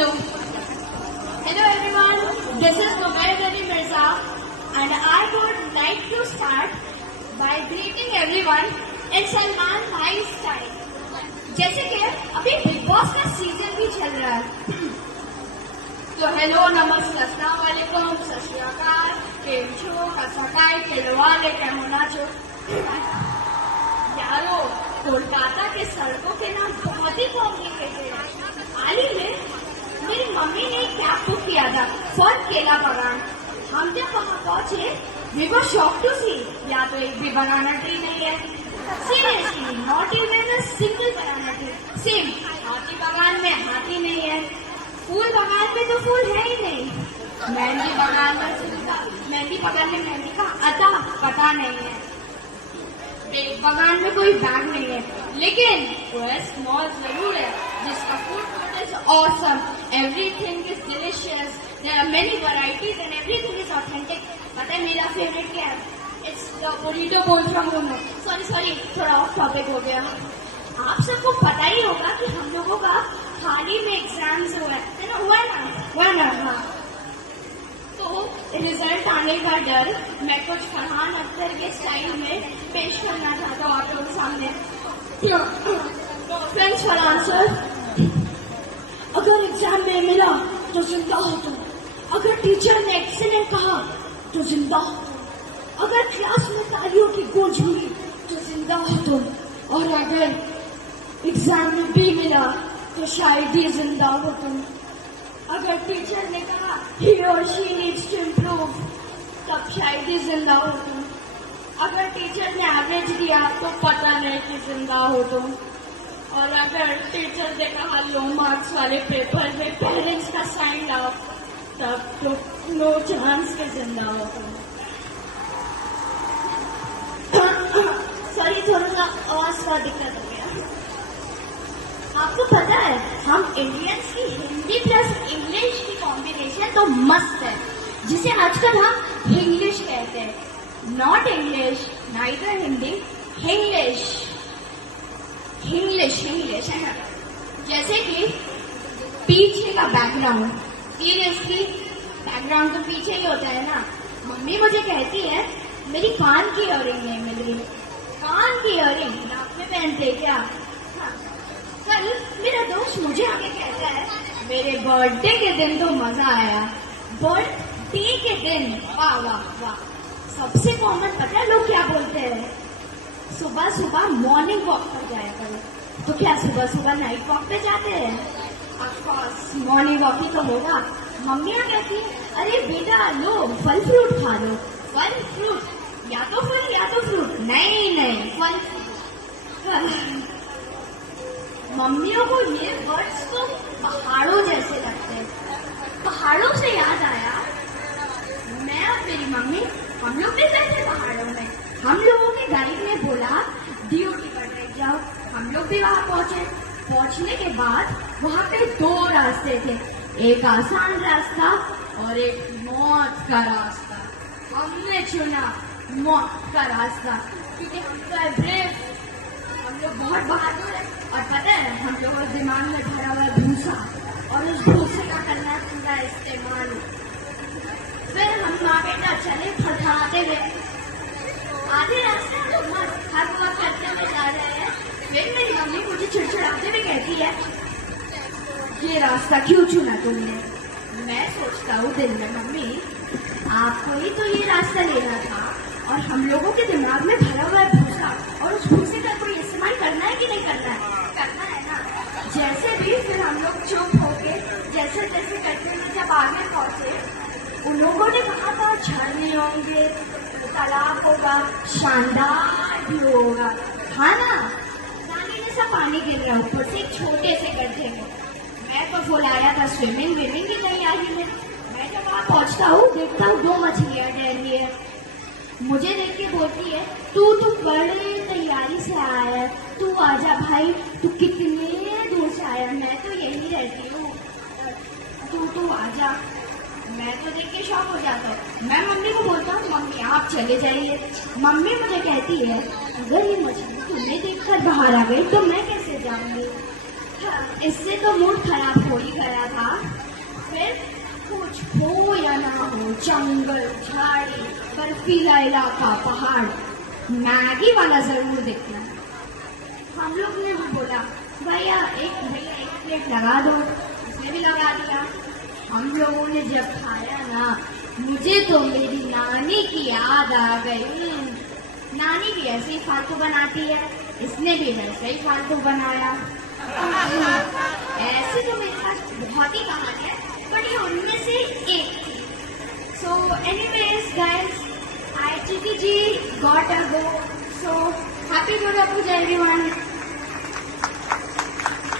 Hello. Hello everyone. This is Numair Ali Mirza and I would like to start by greeting everyone in Salman Bhai style. जैसे कि अभी big boss का season भी चल रहा है तो हेलो नमस्कार अस्सलाम वालेकुम सत श्री अकाल केम छो कसकाय केलवाले के होना छो यारो कोलकाता के सड़कों के नाम बहुत ही कॉम्प्लिकेटेड है। हाल ही में मेरी मम्मी ने एक कैब बुक किया था फॉर केला बागान। हम जब वहाँ पहुँचे वी वर शॉक्ड टू सी या तो एक भी बनाना ट्री नहीं है। Seriously not even a single banana tree. Same हाथी बागान में हाथी नहीं है, फूल बागान में तो फूल है ही नहीं, मेहंदी बागान में मेहंदी का अता पता नहीं है, बेग बागान में कोई बैग नहीं है, लेकिन वेस्ट मॉल जरूर है जिसका food court is awesome, everything is delicious, there are many varieties and everything is authentic. पता है मेरा फेवरेट क्या है? इट्स द बुरीटो बोल फ्रॉम मोमो। सॉरी थोड़ा ऑफ टॉपिक हो गया। आप सबको पता ही होगा कि हम लोगों का हाल ही में एग्जाम्स हुआ ना हाँ। तो रिजल्ट आने का डर मैं कुछ फरहान अख्तर के स्टाइल में पेश करना चाहता हूँ आप लोगों के सामने। फ्रेंड्स फॉर आंसर, अगर एग्जाम में मिला तो जिंदा हो तुम, अगर टीचर ने एक्सीलेंट कहा तो जिंदा हो तुम, अगर क्लास में तालियों की गूंज हुई तो जिंदा हो तुम, और अगर एग्जाम में भी मिला तो शायद ही जिंदा हो तुम। अगर टीचर ने कहा he or she needs to improve तब शायद ही जिंदा हो तुम। अगर टीचर ने एवरेज दिया तो पता नहीं कि जिंदा हो तुम, और अगर टीचर ने कहा लो मार्क्स वाले पेपर में पेरेंट्स का साइन लाओ तब तो नो चांस के जिंदा हो तुम। सॉरी थोड़ा सा आवाज का दिक्कत हो गया। आपको पता है हम इंडियंस की हिंदी प्लस इंग्लिश की कॉम्बिनेशन तो मस्त है, जिसे आजकल हम हिंग्लिश कहते हैं। Not English neither Hindi, Hinglish है ना। जैसे कि पीछे का बैकग्राउंड, सीरियसली बैकग्राउंड तो पीछे ही होता है ना। मम्मी मुझे कहती है मेरी कान की इयरिंग नहीं मिल रही। कान की इयरिंग नाक में पहनते क्या? हाँ। कल मेरा दोस्त मुझे आके कहता है मेरे बर्थडे के दिन तो मजा आया। बर्थडे के दिन वाह वाह वाह। सबसे कॉमन पता है लोग क्या बोलते हैं? सुबह सुबह मॉर्निंग वॉक पर जाया करो। तो क्या सुबह सुबह नाइट वॉक पे जाते हैं? ऑफकोर्स मॉर्निंग वॉक ही तो होगा। मम्मियाँ कहती है अरे बेटा लो फल फ्रूट खा लो। फल फ्रूट या तो फल या तो फ्रूट, नहीं फल फ्रूट। मम्मियों को ये वर्ड्स तो पहाड़ों जैसे लगते हैं। पहाड़ों से याद आया, मैं और मेरी मम्मी हम लोग भी गए थे पहाड़ों में। हम लोगों के गाइड ने बोला डीओटी पर बैठ जाओ। हम लोग भी वहाँ पहुँचे। पहुँचने के बाद वहाँ पे दो रास्ते थे, एक आसान रास्ता और एक मौत का रास्ता। हमने चुना मौत का रास्ता क्योंकि हम तो है ब्रेव, हम लोग बहुत बहादुर है। और पता है हम लोगों के दिमाग में भरा हुआ भूसा, और उस भूसे का करना पूरा इस्तेमाल। फिर हम माँ बेटा चले फटफटाते हुए। आधे रास्ते हम लोग मस्त हर वक्त करते हुए जा रहे हैं। फिर मेरी मम्मी मुझे चिड़चिड़ाते हुए कहती है ये रास्ता क्यों चुना तुमने? मैं सोचता हूँ दिल में मम्मी आपको ही तो ये रास्ता लेना था, और हम लोगों के दिमाग में भरा हुआ है भूसा, और उस भूसे का कोई इस्तेमाल करना है कि नहीं करना है? करना है ना। जैसे भी फिर हम लोग चुप होके जैसे तैसे करते हुए जब आगे पहुंचे, उन लोगों ने कहा था झरने होंगे, तालाब होगा, शानदार व्यू होगा। हाँ ना, नाली जैसा पानी गिर रहा ऊपर से एक छोटे से गड्ढे में। मैं तो फुल आया था स्विमिंग की तैयारी में। मैं जब वहाँ पहुँचता हूँ देखता हूँ दो मछलियाँ डर रही है। मुझे देख के बोलती है तू बड़े तैयारी से आया है, तू आजा भाई, तू कितने दूर से आया? मैं तो यही रहती हूँ, तू आजा। मैं तो देख के शॉक हो जाता हूँ। मैं मम्मी को बोलता हूँ मम्मी आप चले जाइए। मम्मी मुझे कहती है अगर ये मछली तुम्हें देखकर बाहर आ गई तो मैं कैसे जाऊंगी? इससे तो मूड खराब हो ही गया था। फिर कुछ हो या ना हो, जंगल, झाड़ी, बर्फीला इलाका, पहाड़, मैगी वाला जरूर देखना है। हम लोग ने भी बोला भैया एक प्लेट लगा दो, उसने भी लगा दिया। हम लोगों ने जब खाया ना, मुझे तो मेरी नानी की याद आ गई। नानी भी ऐसे ही फालतू बनाती है, इसने भी वैसे ही फालतू बनाया। ऐसे तो मेरे पास बहुत ही कहानी है, बट ये उनमें से एक थी। सो एनीवेज गाइस, आई चिकी जी got a go. So happy good everyone.